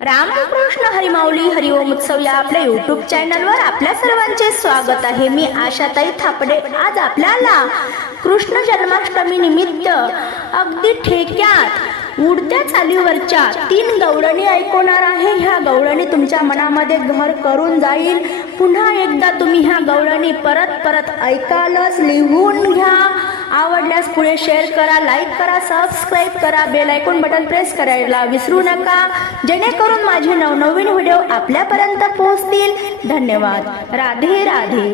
रामकृष्ण हरिमाऊली हरिओम उत्सव या आपल्या युट्यूब चॅनलवर आपल्या सर्वांचे स्वागत आहे. मी आशाताई थापडे. आज आपल्याला कृष्ण जन्माष्टमी निमित्त अगदी ठेक्यात उडत्या चालीवरच्या तीन गवळणी ऐकवणार आहे. ह्या गवळणी तुमच्या मनामध्ये घर करून जाईल. पुन्हा एकदा तुम्ही ह्या गवळणी परत परत ऐकालच लिहून घ्या. आवडल्यास पुढे शेअर करा लाईक करा सबस्क्राईब करा बेल आयकॉन बटन प्रेस करायला विसरू नका. जेणेकरून माझे नवनवीन व्हिडिओ आपल्यापर्यंत पोहोचतील. धन्यवाद. राधे राधे.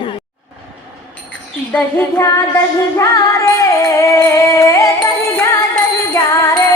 दही घ्या दही घ्या रे. दही घ्या दही घ्या रे.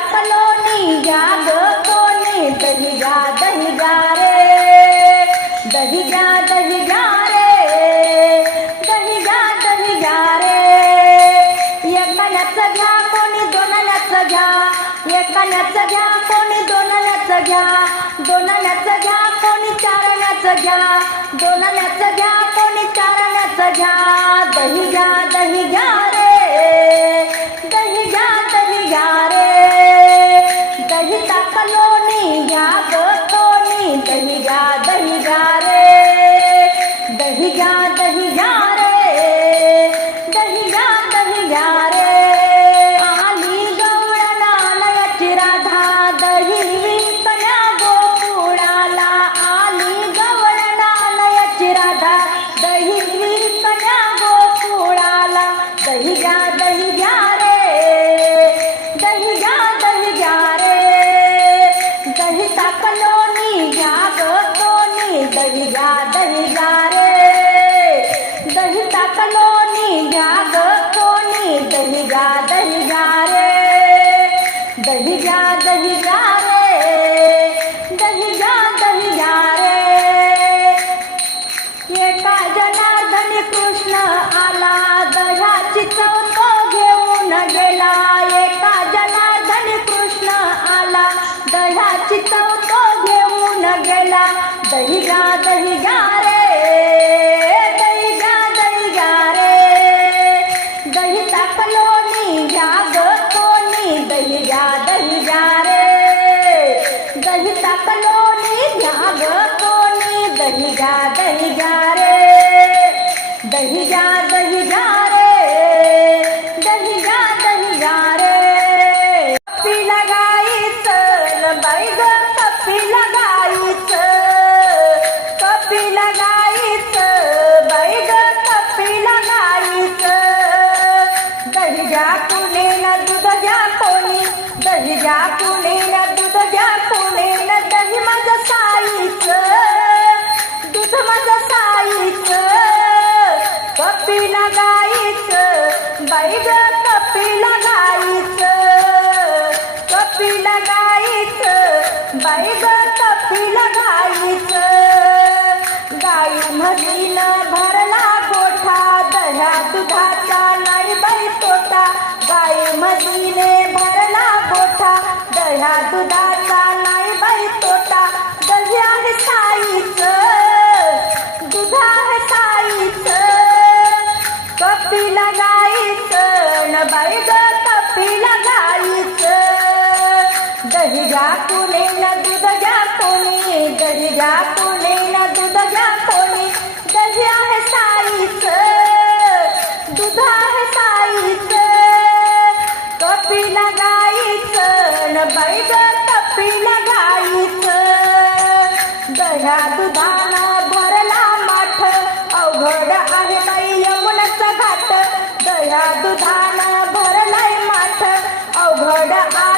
दही घ्या ग कोणी दही घ्या दही घ्या रे। दही घ्या दही घ्या रे। दही घ्या दही घ्या रे एकाण्याचं घ्या कोणी दोनाण्याचं घ्या एकाण्याचं घ्या कोणी दोनाण्याचं घ्या दोनाण्याचं घ्या कोणी चारण्याचं घ्या दोनाण्याचं घ्या कोणी चारण्याचं घ्या घ्या दही घ्या दही घ्या दही घ्या दही जा दही जा रे. दही जा दही जा रे. दही जा दही जा रे. पप्पी लगायचं न बाई ग कपी लगायचं कपी लगायचं बाई ग लगायचं दही जा कुणी न दूध घ्या कोणी दही जा कुणी न दूध घ्या कोणी न दही माझं साईचं. दूध माझं साईचं कपी लगायचं बाई ग कपी लगायचं कपी लगायचं बाई ग दही घ्या कुणी न दूध घ्या कोणी दही घ्या कुणी न दूध घ्या कोणी दही आहे साईच दूध आहे साईच कपी लगायचं न बाई ग कपी लगायचं दह्या दुधानं भरला माठ अवघड आहे बाई यमुनाचा घाट। दह्या दुधानं आहे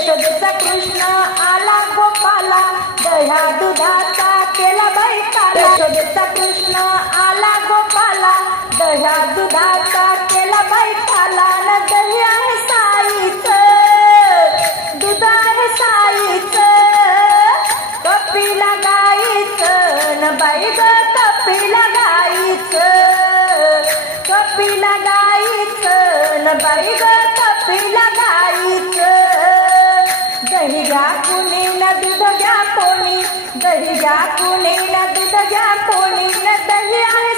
यशोदेचा कृष्ण आला गोपाला. दह्या दुधाचा केला बैताला. यशोदेचा कृष्ण आला गोपाला. दह्या दुधाचा केला बैताला. न दही आहे साईचं. दूध आहे साईचं. कपिला गाईच. न बाई ग कपिला गाईच. कपिला गाईच. न बाई ग दही घ्या कुणी न दूध घ्या कोणी न दही आहे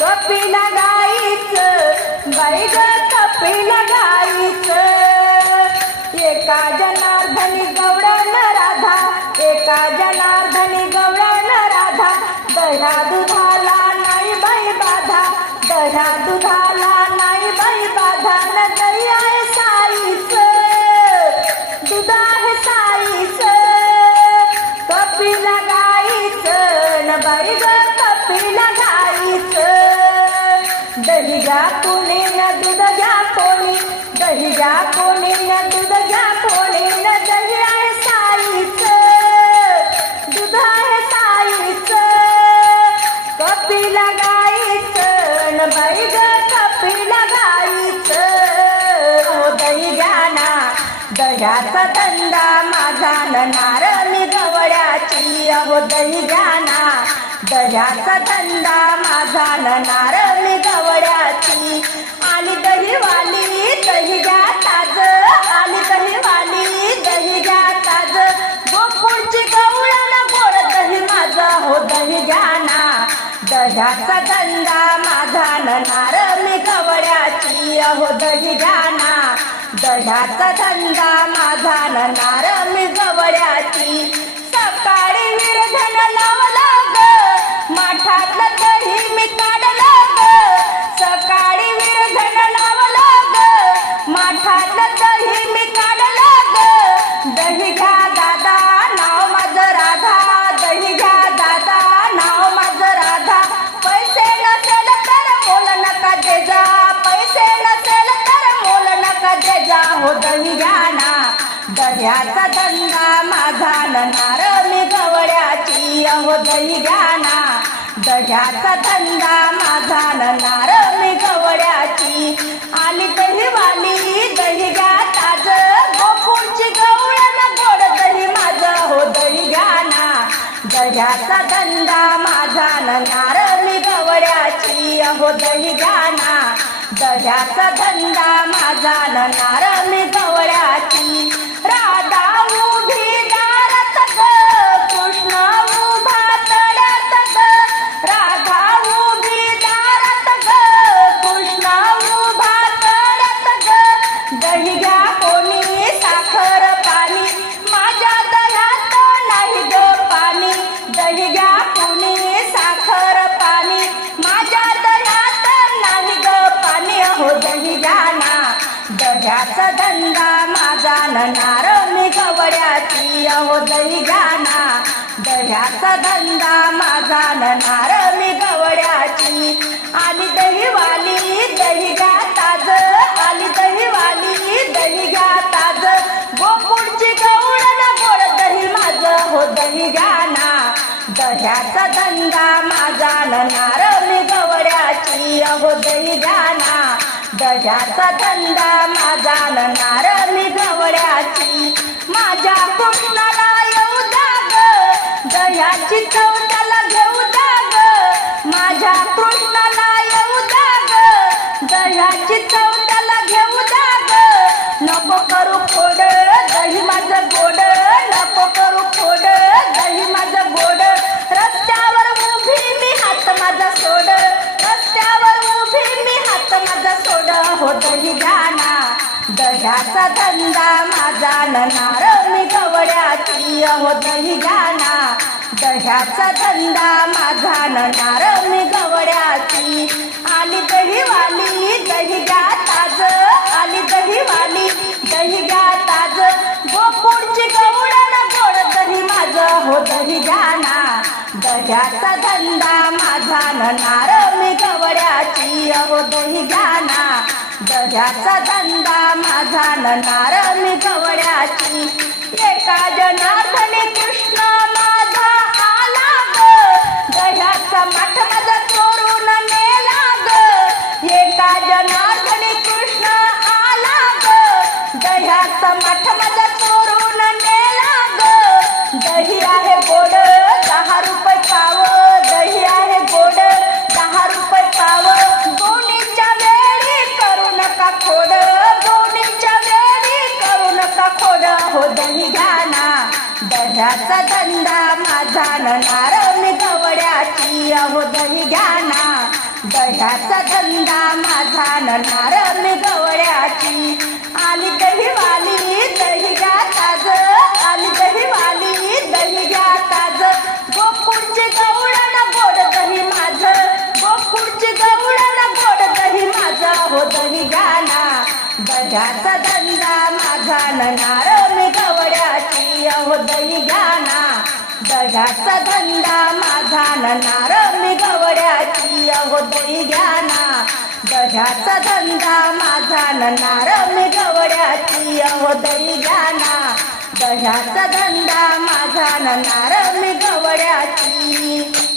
कपिला गाईच. बाई ग कपिला गाईचं बाई ग कपिला गाईच दही जा कोणी न दूध घ्या कोणी. दही जा कोणी दह्याचा धंदा माझा नणार मी गवड्याची अहो दही घ्या दह्याचा धंदा माझा नणार मी गवड्याची आली दहीवाली दही घ्या ताज आली दहीवाली दही घ्या ताज. गोकुळची गवळण गोड दही माझं हो दही घ्या दह्याचा धंदा माझा नणार मी गवड्याची अहो दही घ्या दह्याचा धंदा माझा नणार मी गवड्याची सकाळी विरधन लावत गवड्याची गाना दह्याचा धंदा माझा नणार मी गवड्याची. आली दही वाली दही गा ताज. गोकुळची गवळण गोड दही माझं. हो दही गाना दह्याचा धंदा माझा नणार मी गवड्याची. हो दही गाना दह्याचा धंदा माझा नणार करणार मी कवड्याची अहो दही घ्या दह्याचा धंदा माझा नणार मी गवड्याची आली दहीवाली दही घ्या ताज. आली दहीवाली दही घ्या ताज. गोकुळची ना गोड दही माझं. हो दही घ्या दह्याचा धंदा माझा नणार मी गवड्याची अहो दही घ्या दह्याचा धंदा माझा नणार मी गवड्याची माझ्या कोणाला येऊ जाग. दह्याची चव हो दही गाना दह्याचा धंदा माझा नणार मी गवड्याची अहो दही गाना दह्याचा धंदा माझा नणार मी गवड्याची आली दही वाली दही घ्या ताज. आली दही वाली दही घ्या ताज. गोकुळची गवडण गोड दही माझ. हो दही घ्या ना दह्याचा धंदा माझा नणार मी गवड्याची अहो दही घ्या ना दह्याचा धंदा माझा नणार मी गवड्याची एका जनार्दने कृष्ण माझा आला ग. दह्याचा मठ गवड्याची अहो दही घ्या ना दह्याचा धंदा माझा नणार मी गवळ्याची. आणि दही वाली दही घ्या ताज आणि दही वाली दही घ्या ताज. गोकुळचे गवळण गोड दही माझ. गोकुळचे गवळण गोड दही माझ. हो दही घ्या ना दह्याचा धंदा माझा नणार मी गवळ्याची. अहो दही घ्या ना दह्याचा धंदा माझा नणार. मी गवड्याची अहो दही घ्या दह्याचा धंदा माझा नणार. मी गवड्याची अहो दही घ्या दह्याचा धंदा माझा नणार. मी गवड्याची